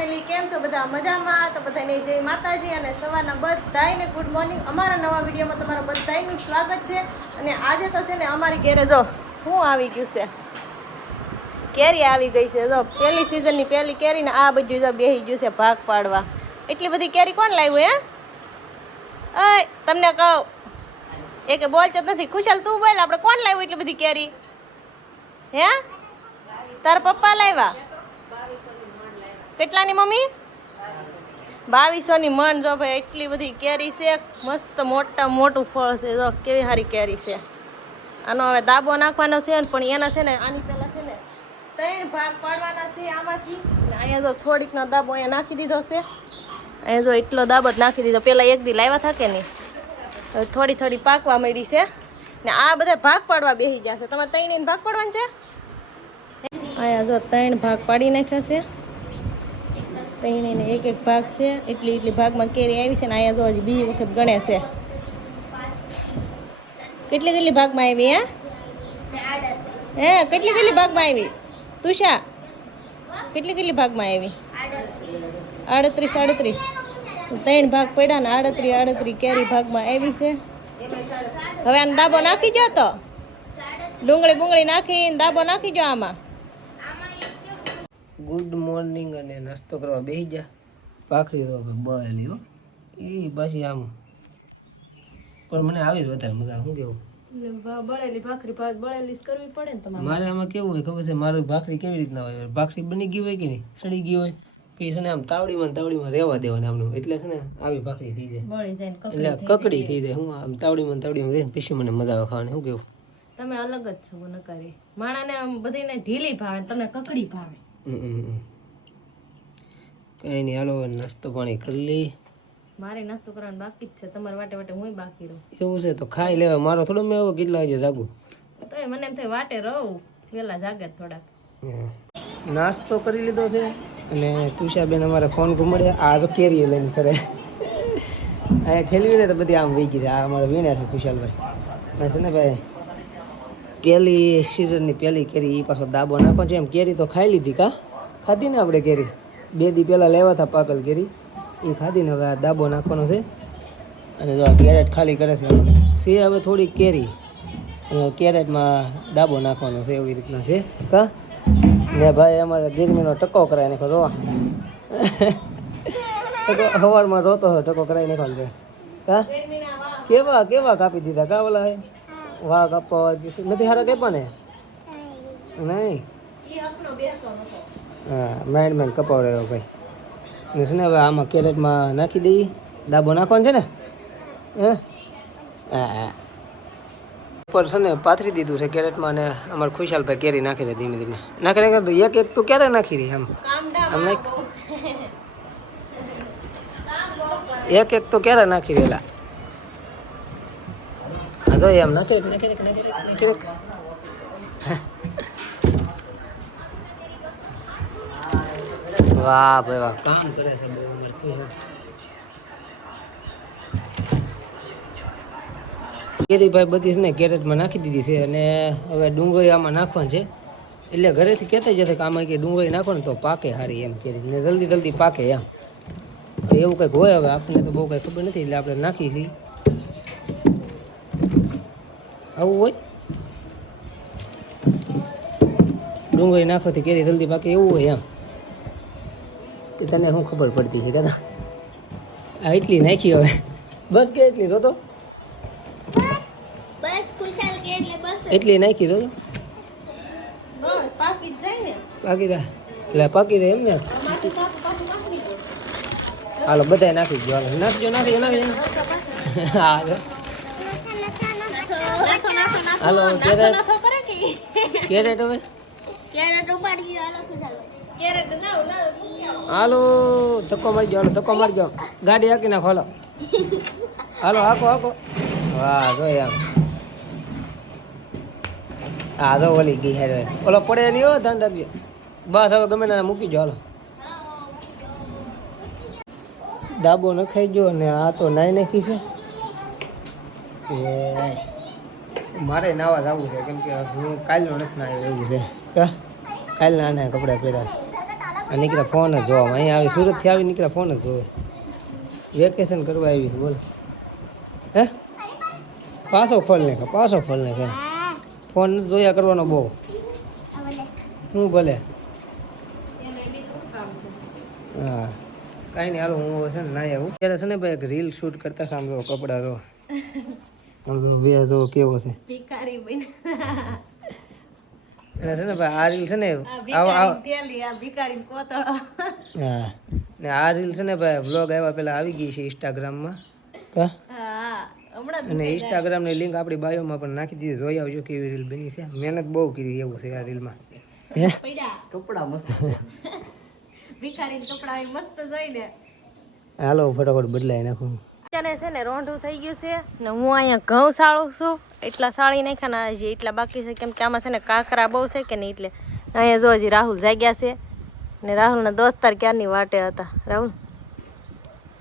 Family કેમ છો બધા મજામાં? તો બધાને જય માતાજી અને સવારના બધાને ગુડ મોર્નિંગ. અમારા નવા વિડીયોમાં તમારું બધાનું સ્વાગત છે. અને આજે તો છે ને અમારી ઘરે જો શું આવી ગયું છે, કેરી આવી ગઈ છે. જો પહેલી સિઝનની પહેલી કેરી ને આ બધું જો બેસી ગયું છે ભાગ પાડવા. એટલી બધી કેરી કોણ લાવ્યું હે? તમને કહું એક બોલતો નથી. ખુશાલ તું બોલ, આપણે કોણ લાવ્યું એટલી બધી કેરી? હે તારા પપ્પા લાવ્યા? કેટલાની મમ્મી? 2200ની મણ. જો ભાઈ એટલી બધી કેરી છે, મસ્ત મોટું ફળ છે. જો કેવી સારી કેરી છે. આનો હવે દાબો નાખવાનો છે, પણ એના છે ને આની પહેલા છે ને 3 ભાગ પાડવાના છે આમાંથી. અહીંયા જો થોડીકનો દાબો અહીંયા નાખી દીધો છે. અહીંયા જો એટલો દાબો જ નાખી દીધો. પહેલાં એક દી લાવ્યા থাকে નહીં, હવે થોડી પાકવા મળી છે ને આ બધા ભાગ પાડવા બેસી ગયા છે. તમારે 3 ભાગ પાડવાનું છે. અહીંયા જો 3 ભાગ પાડી નાખ્યા છે. 3 ને એક ભાગ છે. એટલી ભાગમાં કેરી આવી છે ને અહીંયા જો હજી બીજી વખત ગણે છે. કેટલી ભાગમાં આવી? હે કેટલી ભાગમાં આવી? તુષા કેટલી ભાગમાં આવી? 38. 3 ભાગ પડ્યા ને 38 કેરી ભાગમાં આવી છે. હવે આને દાબો નાખી જો, તો ડુંગળી નાખીને દાબો નાખી જો આમાં. ગુડ મોર્નિંગ અને નાસ્તો કરવા બેસી જા. ભાખરી તો બળેલી હો એ પાછી આમ, પણ મને આવી જ વધારે મજા. શું કેવું? બળેલી ભાખરી બળેલી જ કરવી પડે ને તમારે. મારે આમાં કેવું હોય ખબર છે? મારું ભાખરી કેવી રીતના હોય? ભાખરી બની ગઈ હોય કે નહીં, સડી ગઈ હોય કે છે ને આમ તાવડીમાં રહેવા દેવાને આમનું, એટલે છે ને આવી ભાખરી થઈ જાય, બળી જાય એટલે કકડી થઈ જાય. હું આમ તાવડીમાં રહીને પછી મને મજા આવે ખાવાની. શું કેવું? તમે અલગ જ છો નકારી. માણાને આમ બધીને ઢીલી ભાવે, તમને કકડી ભાવે. કઈ નહીં, હાલો નાસ્તો પાણી કરી લઈ. મારે નાસ્તો કરવાનો બાકી જ છે. તમારે વાટે હું બાકી રહું. એવું છે તો ખાઈ લેવા. મારો થોડો મેં એવો કેટલા વાગે જાગું તો મને એમ થાય વાટે રહું, વહેલા જાગે થોડાક. નાસ્તો કરી લીધો છે અને તુષાબેન અમારે ફોન ઘુમડ્યા. આ જો કેરી લઈને કરે અહીંયા ઠેલવીને તો બધી આમ વહી ગઈ. આ અમારે વીણ્યા છે ખુશાલભાઈ. અને છે ને ભાઈ પહેલી સિઝનની પહેલી કેરી, એ પાછો દાબો નાખો છે. એમ કેરી તો ખાઈ લીધી. ખાધી ને આપણે કેરી 2 દી પહેલાં લેવા હતા પાકલ કેરી, એ ખાધી ને હવે આ દાબો નાખવાનો છે. અને જો આ કેરેટ ખાલી કરે છે. હવે થોડીક કેરી કેરેટમાં દાબો નાખવાનો છે, એવી રીતના છે. ને ભાઈ અમારે ગરમીનો ટકો કરાવી નાખો. જો સવારમાં રોતો હોય, ટકો કરાવી નાખવાનો છે. કેવા કાપી દીધા ઓલા હે વાહ કાપવા નથી હારા કાપ્યા ને? નહીં, હા મેન્ડ કપાવડાવ્યો ભાઈ. ને છે ને હવે આમાં કેરેટમાં નાખી દઈએ. દાબો નાખવાનો છે ને? હા ઉપર છે ને પાથરી દીધું છે કેરેટમાં. અને અમારે ખુશાલભાઈ કેરી નાખે છે ધીમે ધીમે. નાખે એક તો ક્યારે નાખી રહી આમ એક તો ક્યારે નાખી રહેલા. જો એમ નાખે વાહ ભાઈ વાહ, કામ કરે છે. કેરી ભાઈ બધી છે ને કેરેટમાં નાખી દીધી છે. અને હવે ડુંગળી આમાં નાખવાની છે. એટલે ઘરેથી કહેતા જશે કે આમાં કે ડુંગળી નાખો ને તો પાકે સારી એમ કેરી, ને જલ્દી પાકે એમ. એવું કંઈક હોય. હવે આપણને તો બહુ કંઈ ખબર નથી, એટલે આપણે નાખી છીએ. આવું હોય, ડુંગળી નાખવાથી કેરી જલ્દી પાકે એવું હોય એમ. કે તને શું ખબર પડતી છે દાદા? આ એટલી નાખી હવે બસ. કે એટલી રોતો એટલી નાખી દો. પાકી જાય એમ ને? હાલો બધા નાખી દો. નાખજો હાલો કેરેટ હવે હાલો ધક્કો મારી જાઓ. ગાડી હાકી નાખો. હાલો હાકો. વાહ જો એમ. હા જો ઓલી ગઈ હેર ઓલો પડે નહીં હો, ધ્યાન રાખજો. બસ હવે ગમે ના મૂકી જાઓ. હાલો દાબો નખાઈ ગયો. ને આ તો નાઈ નાખી છે. મારે નાવા જવું છે, કેમ કે હું કાલનો નથી નાયો એવું છે. કાલના આના કપડાં પહેર્યા છે. આ નીકળ્યા ફોન જ જોવા. અહીંયા આવી સુરતથી આવી નીકળ્યા ફોન જ જોવે. વેકેશન કરવા આવી છે બોલો. હે પાછો ફોન નાખે ફોન જોયા કરવાનો બહુ. હું ભલે હા કાંઈ નહીં હાલો હું હવે છે ને નાઈ આવું. ત્યારે છે ને ભાઈ એક રીલ શૂટ કરતા કામ જો કપડાં જો વે જો કેવો છે ભિખારી બન એટલે છે ને ભાઈ આ રીલ છે ને ભિખારી કોતળો હા ને આ રીલ છે ને ભાઈ વ્લોગ આવ્યા પહેલા આવી ગઈ છે ઇન્સ્ટાગ્રામમાં કા અને ઇન્સ્ટાગ્રામની લિંક આપણી બાયોમાં પણ નાખી દીધી. જોઈ આવજો કેવી રીલ બની છે. મહેનત બહુ કરી એવું છે આ રીલમાં. કપડા મસ્ત ભિખારી કપડા મસ્ત જોઈને હાલો ફટાફટ બદલાઈ નાખું. અત્યારે છે ને રોંઢું થઈ ગયું છે ને હું અહીંયા ઘઉં સાળું છું. એટલા સાળી નાખ્યા ને હજી એટલા બાકી છે કેમ કે આમાં છે ને કાંકરા બહુ છે કે નહીં એટલે અહીંયા જો હજી રાહુલ જાગ્યા છે ને રાહુલના દોસ્તાર ક્યારની વાટે હતા. રાહુલ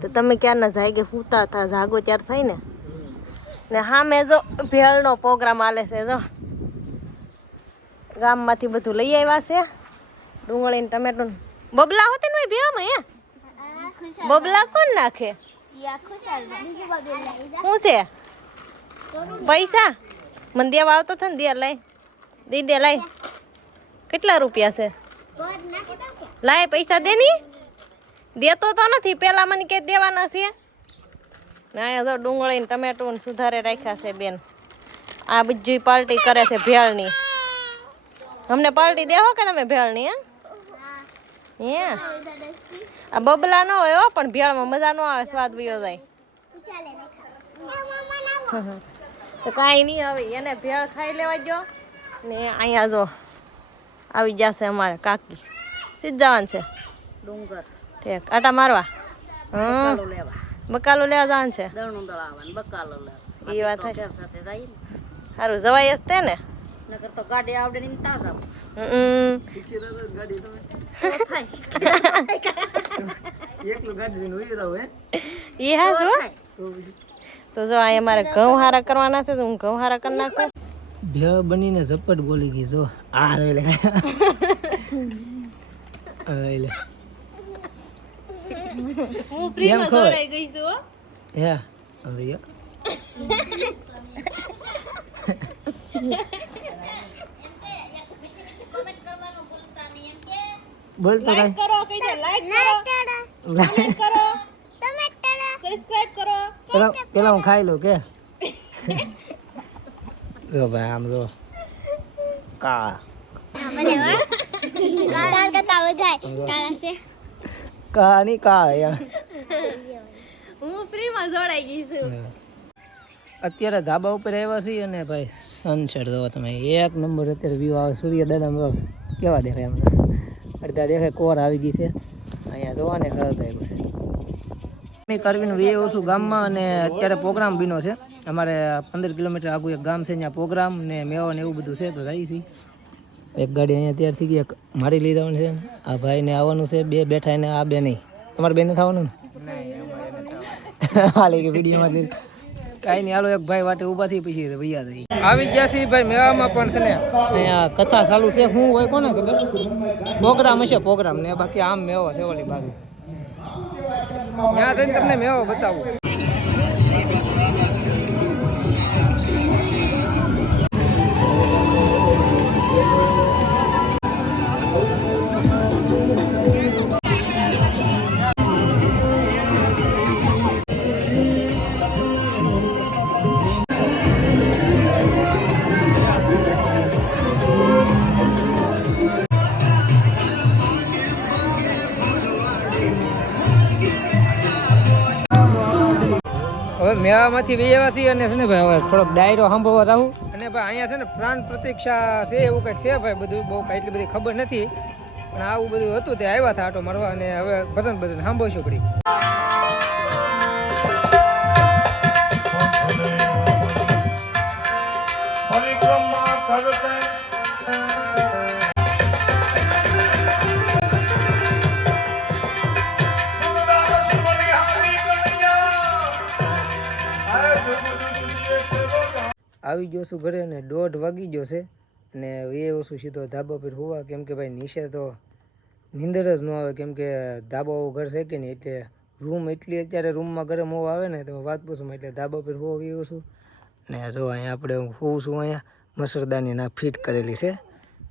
તો તમે ક્યારના જાગે સૂતા હતા જાગો ત્યાર થઈ ને હા મેં જો ભેળનો પ્રોગ્રામ આલે છે. જો ગામમાંથી બધું લઈ આવ્યા છે ડુંગળી ને ટમેટું. બબલા હોતે ને ભેળમાં હે બબલા કોણ નાખે? શું છે પૈસા મને દેવા આવતો હતો ને દે લાય દઈ દે લાય. કેટલા રૂપિયા છે લાય પૈસા દે ની દેતો તો નથી પેલા મને કે દેવાના છે. અહીંયા જો ડુંગળી ને ટમેટું ને સુધારે રાખ્યા છે બેન. આ બીજી પાર્ટી કરે છે ભેળની. અમને પાર્ટી દેવો કે તમે ભેળની? હે આ બબલા ન હોય હો પણ ભેળમાં મજા ન આવે સ્વાદ વયો જાય. તો કાંઈ નહીં હવે એને ભેળ ખાઈ લેવા જો ને અહીંયા જો આવી જશે અમારે કાકી સીધ છે ડુંગર ઠીક આટા મારવા બકાલો લેવા જવાનું છે. એ વાત સારું જવાય જ તે ને તો ગાડી આવડે ને એ હા જો તો જો અહીંયા મારે ઘઉં હારા કરવાના છે તો હું ઘઉં હારા કરી નાખું. ભેળ બનીને ઝપટ બોલી ગઈ જો આ લે લે હું પ્રીમાં જોડાઈ ગઈ છું હો. હે હવે યો બોલ તો લાઈક કરો કહી દે લાઈક કરો કમેન્ટ કરો સબસ્ક્રાઇબ કરો. પેલા હું ખાઈ લઉં કે જો ભાઈ આમ જો કા કહાની કા યાર હું ફ્રીમાં જોડાઈ ગઈ છું. અત્યારે ધાબા ઉપર આવ્યા છીએ અને ભાઈ સનસેટ જોવો તમે એક નંબર અત્યારે વ્યૂ આવે. સૂર્ય દાદા કેવા દેખાય એમ અડધા દેખાય કોર આવી ગઈ છે અહીંયા જોવા ને હળગાયું છે. કરવીને વે ઓછું ગામમાં અને અત્યારે પ્રોગ્રામ બીનો છે અમારે 15 કિલોમીટર આગું એક ગામ છે ત્યાં પ્રોગ્રામ ને મેવો ને એવું બધું છે તો જઈએ છીએ. એક ગાડી અહીંયા તૈયાર થઈ ગઈ એક મારી લઈ જવાનું છે. આ ભાઈને આવવાનું છે બે બેઠા ને આ બે નહીં. તમારે બેને થવાનું ને હાલે કે વિડીયોમાં લઈ કાંઈ નહીં હાલો એક ભાઈ વાટે ઊભા થઈ પછી ભૈયા થઈ આવી ગયા છે ભાઈ મેવામાં પણ છે ને અહીંયા કથા ચાલુ છે. શું હોય કોને ખબર પ્રોગ્રામ હશે પ્રોગ્રામ ને બાકી આમ મેવો છે ઓલી બાજુ ત્યાં જઈને તમને મેવો બતાવું. હવે મેવામાંથી વેવા છીએ અને છે ને ભાઈ હવે થોડોક ડાયરો સાંભળવા રહું અને ભાઈ અહીંયા છે ને પ્રાણ પ્રતીક્ષા છે એવું કંઈક છે ભાઈ બધું બહુ કાંઈ એટલી બધી ખબર નથી પણ આવું બધું હતું તે આવ્યા હતા આટો મારવા અને હવે ભજન સાંભળશું ઘડી. આવી ગયો છું ઘરે ને 1:30 વાગી ગયો છે અને એ ઓછું સીધો ધાબા પર હોવા કેમ કે ભાઈ નીચે તો નીંદર જ ન આવે, કેમ કે ધાબા ઘર છે કે નહીં, એટલે રૂમ એટલી અત્યારે રૂમમાં ગરમ હોવા આવે ને તમે વાત પૂછો, એટલે ધાબા પર હોવા આવ્યો છું. ને જો અહીંયા આપણે હોઉં છું, અહીંયા મસરદાની ના ફિટ કરેલી છે.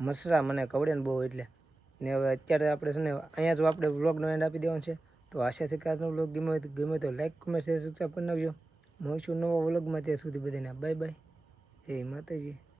મસરા મને કવડે ને બહુ, એટલે ને હવે અત્યારે આપણે છે ને અહીંયા જો આપણે વ્લોગનો એન્ડ આપી દેવાનો છે. તો આશા છે કે આજનો વ્લોગ ગમે તો લાઈક કમેન્ટ શેર સબસ્ક્રાઈબ કરી નાખજો. મળશું નવા વ્લોગમાં, ત્યાં સુધી બધાને બાય બાય. જય માતાજી.